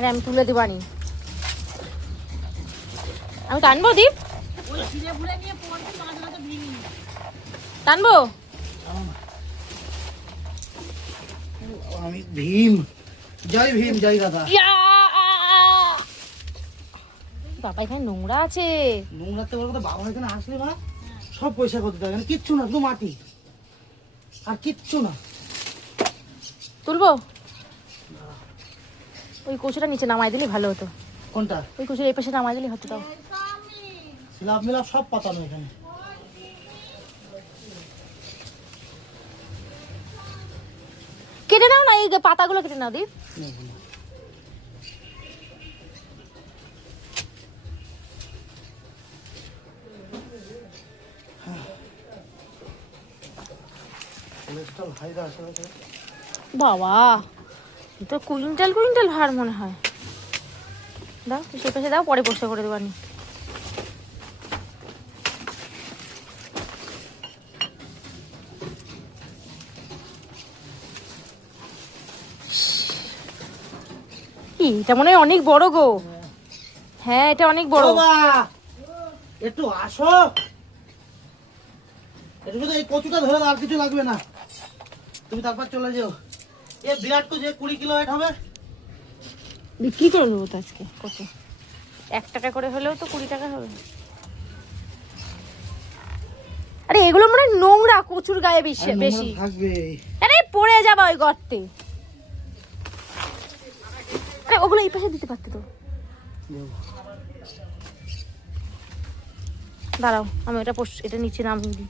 আরে আমি তুলে দিবানি, আমি টানবো দীপ, টানবো। আমি ভীম, জয় ভীম, জয় দাদা। বাবা এখানে নোংরা আছে। নোংরাতে বলবো তো, বাবা এখানে আসলে মা সব পয়সা করতে থাকে, কিচ্ছু না, শুধু মাটি আর কিচ্ছু না। তুলবো? ওই কচুটা নিচে নামাই দিলে ভালো হতো। কোনটা? ওই কচুর এই পাশে নামাই দিলে হতো। তাও সিলাপ মিলাপ সব পাতানো এখানে। কেটে নাও না, এই পাতাগুলো কেটে নাও দীপ। বাবা তো কুইন্টাল কুইন্টাল ভার মনে হয়। দাও সে পাশে দাও, পরে পরিষ্কার করে দেবানি। এটা মনে হয় অনেক বড় গো। হ্যাঁ এটা অনেক বড়। একটু আসো, একটু শুধু এই কচুটা ধরে আর কিছু লাগবে না, তুমি তারপর চলে যাও। এ বিরাট কচু 20 কিলো ওয়েট হবে। বিক্রি করে দেবো তো আজকে কত, 1 টাকা করে হলেও তো 20 টাকা হবে। আরে এগুলো মনে হয় নোংরা, কচুর গায়ে বেশি থাকবে। আরে পড়ে যাবা ওই গর্তে। আরে ওগুলো এই পাশে দিতে পারতে তো। দাঁড়াও আমি এটা নিচে নামিয়ে দিই।